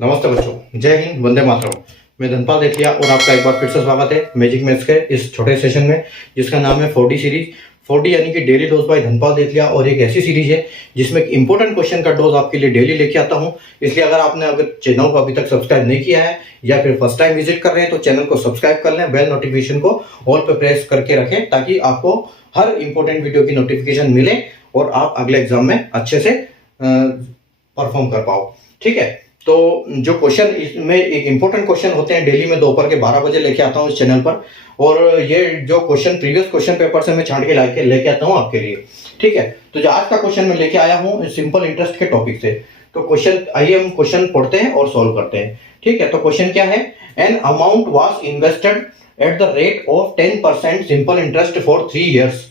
नमस्ते बच्चों, जय हिंद, वंदे मातरम। मैं धनपाल देखिया और आपका एक बार फिर से स्वागत है मैजिक मैथ्स के इस छोटे सेशन में, जिसका नाम है 4D सीरीज। 4D यानी कि डेली डोज बाय धनपाल देखिया, और एक ऐसी सीरीज है जिसमें इंपॉर्टेंट क्वेश्चन का डोज आपके लिए डेली लेके आता हूं। इसलिए अगर चैनल को अभी तक सब्सक्राइब नहीं किया है या फिर फर्स्ट टाइम विजिट कर रहे हैं तो चैनल को सब्सक्राइब कर लें, बेल नोटिफिकेशन को ऑल पे प्रेस करके रखें ताकि आपको हर इंपॉर्टेंट वीडियो की नोटिफिकेशन मिले और आप अगले एग्जाम में अच्छे से परफॉर्म कर पाओ। ठीक है, तो जो क्वेश्चन इसमें एक इंपॉर्टेंट क्वेश्चन होते हैं डेली में दोपहर के 12 बजे लेके आता हूँ इस चैनल पर, और ये जो क्वेश्चन प्रीवियस क्वेश्चन पेपर से मैं छांट के लेके आता हूँ आपके लिए। ठीक है, तो जो आज का क्वेश्चन मैं लेके आया हूँ सिंपल इंटरेस्ट के टॉपिक से, तो क्वेश्चन आइए हम क्वेश्चन पढ़ते हैं और सॉल्व करते हैं। ठीक है, तो क्वेश्चन क्या है? An amount was invested at the rate of 10% simple interest for 3 years.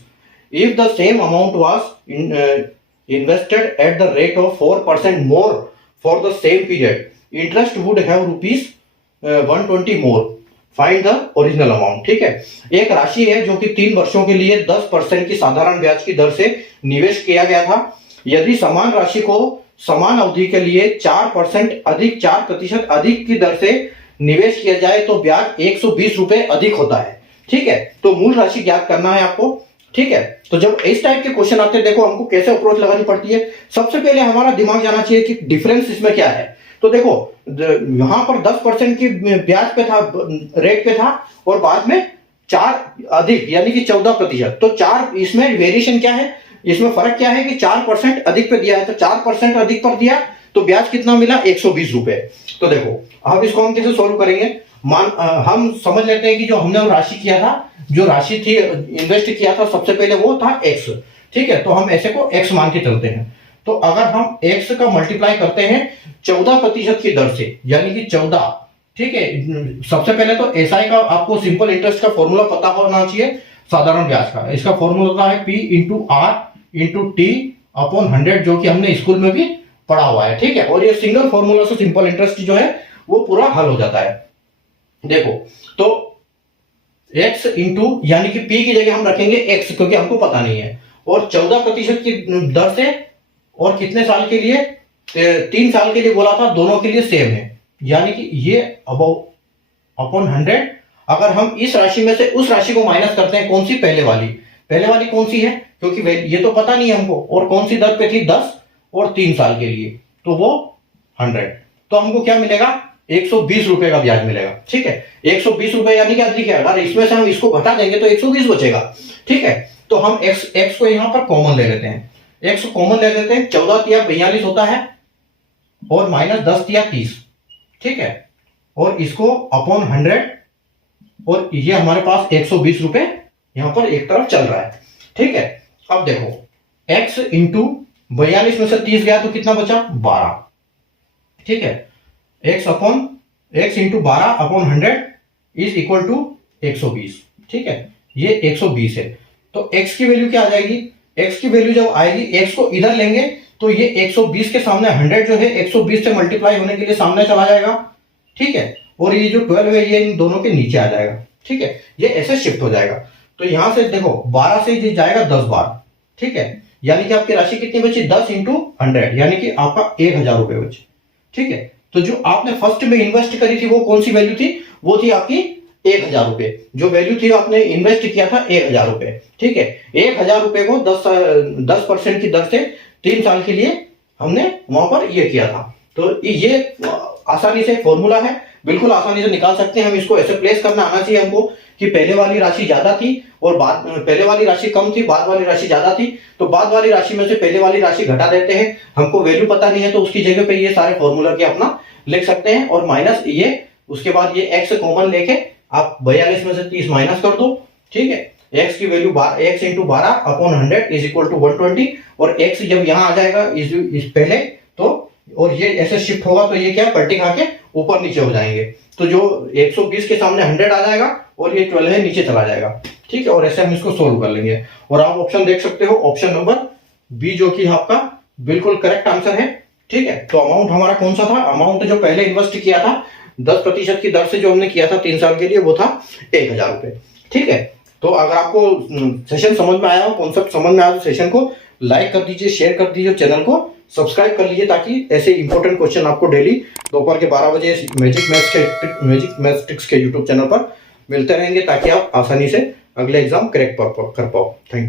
If the same amount was invested at the rate of 4% more for the same period, interest would have rupees 120 more. Find the original amount. ठीक है, एक राशि है जो कि 3 वर्षों के लिए 10% की साधारण ब्याज की दर से निवेश किया गया था। यदि समान राशि को समान अवधि के लिए 4% अधिक की दर से निवेश किया जाए तो ब्याज 120 रुपए अधिक होता है। ठीक है, तो मूल राशि ज्ञात करना है आपको। ठीक है, तो जब इस टाइप के क्वेश्चन आते हैं, देखो हमको कैसे अप्रोच लगानी पड़ती है। सबसे पहले हमारा दिमाग जाना चाहिए कि डिफरेंस इसमें क्या है। तो देखो यहां पर 10% की ब्याज पे था, रेट पे था, और बाद में 4 अधिक यानी कि 14%। तो 4 इसमें वेरिएशन क्या है, इसमें फर्क क्या है कि 4% अधिक पे दिया है, तो 4% अधिक पर दिया तो ब्याज कितना मिला? 120 रुपए। तो देखो अब इसको हम कैसे सोल्व करेंगे। हम समझ लेते हैं कि जो हमने राशि किया था, जो राशि थी इन्वेस्ट किया था, सबसे पहले वो था x। ठीक है, तो हम ऐसे को x मान के चलते हैं। तो अगर हम x का मल्टीप्लाई करते हैं 14% की दर से, यानी कि 14। ठीक है, सबसे पहले तो SI का आपको सिंपल इंटरेस्ट का फॉर्मूला पता होना चाहिए, साधारण ब्याज का। इसका फॉर्मूला होता है P into R into T upon 100, जो कि हमने स्कूल में भी पढ़ा हुआ है। ठीक है, और ये सिंगल फॉर्मूला से सिंपल इंटरेस्ट जो है वो पूरा हल हो जाता है। देखो तो x इंटू यानी कि p की जगह हम रखेंगे x, क्योंकि हमको पता नहीं है, और 14% की दर से, और कितने साल के लिए? 3 साल के लिए बोला था, दोनों के लिए सेम है, यानी कि ये अपॉन 100। अगर हम इस राशि में से उस राशि को माइनस करते हैं, कौन सी? पहले वाली कौन सी है, क्योंकि ये तो पता नहीं है हमको, और कौन सी दर पे थी? 10, और 3 साल के लिए तो वो 100। तो हमको क्या मिलेगा? 120 रुपए का ब्याज मिलेगा। ठीक है, 120 रुपए यानी कि अधिक है। अगर इसमें से हम इसको घटा देंगे तो 120 बचेगा। ठीक है, तो हम x को यहां पर कॉमन ले लेते हैं। x को कॉमन ले लेते हैं, 14 तिया 42 होता है, और माइनस 10 तिया 30। ठीक है, और इसको अपॉन 100, और ये हमारे पास 120 रुपए यहां पर एक तरफ चल रहा है। ठीक है, अब देखो x इंटू 42 में से 30 गया तो कितना बचा? 12। ठीक है, x into 12 upon 100 is equal to 120। ठीक है, ये 120 है, तो x की वैल्यू क्या आ जाएगी? x की वैल्यू जब आएगी, x को इधर लेंगे तो ये 120 के सामने 100 जो है 120 से मल्टीप्लाई होने के लिए सामने चला जाएगा। ठीक है, और ये जो 12 है ये इन दोनों के नीचे आ जाएगा। ठीक है, ये ऐसे शिफ्ट हो जाएगा। तो यहां से देखो 12 से ये जाएगा 10 बार। ठीक है, यानी कि आपकी राशि कितनी बची? 10 इंटू 100, यानी कि आपका 1000 रुपए बचे। ठीक है, तो जो आपने फर्स्ट में इन्वेस्ट करी थी वो कौन सी वैल्यू थी? वो थी आपकी 1000 रुपए। जो वैल्यू थी आपने इन्वेस्ट किया था 1000 रुपए। ठीक है, 1000 रुपए को 10% की दर से 3 साल के लिए हमने वहां पर ये किया था। तो ये आसानी से फॉर्मूला है, बिल्कुल आसानी से निकाल सकते हैं हम इसको। ऐसे प्लेस करना आना चाहिए हमको कि पहले वाली राशि ज्यादा थी और पहले वाली राशि कम थी, बाद वाली राशि ज्यादा थी, तो बाद वाली राशि में से पहले वाली राशि घटा देते हैं। हमको वैल्यू पता नहीं है तो उसकी जगह पे ये सारे फॉर्मूला के अपना लिख सकते हैं, और माइनस ये, उसके बाद ये x कॉमन लेके आप 42 में से 30 माइनस कर दो। ठीक है, x की value x into 12 upon 100 is equal to 120, और x जब यहाँ आ जाएगा इस पहले तो, और ये ऐसे शिफ्ट होगा तो ये क्या पलटी खा के ऊपर नीचे हो जाएंगे। तो जो 120 के सामने 100 आ जाएगा और ये 12 है नीचे चला जाएगा। ठीक है, और ऐसे हम इसको सोल्व कर लेंगे। और आप ऑप्शन देख सकते हो, ऑप्शन नंबर बी जो कि आपका बिल्कुल करेक्ट आंसर है। ठीक है, तो अमाउंट हमारा कौन सा था? अमाउंट जो पहले इन्वेस्ट किया था 10% की दर से जो हमने किया था 3 साल के लिए, वो था 1000 रुपए। ठीक है, तो अगर आपको सेशन समझ में आया हो, कॉन्सेप्ट समझ में आया तो सेशन को लाइक कर दीजिए, शेयर कर दीजिए, चैनल को सब्सक्राइब कर लीजिए ताकि ऐसे इंपॉर्टेंट क्वेश्चन आपको डेली दोपहर के 12 बजे मैजिक मैथ्स ट्रिक्स के यूट्यूब चैनल पर मिलते रहेंगे, ताकि आप आसानी से अगले एग्जाम क्रैक कर पाओ। Thank you.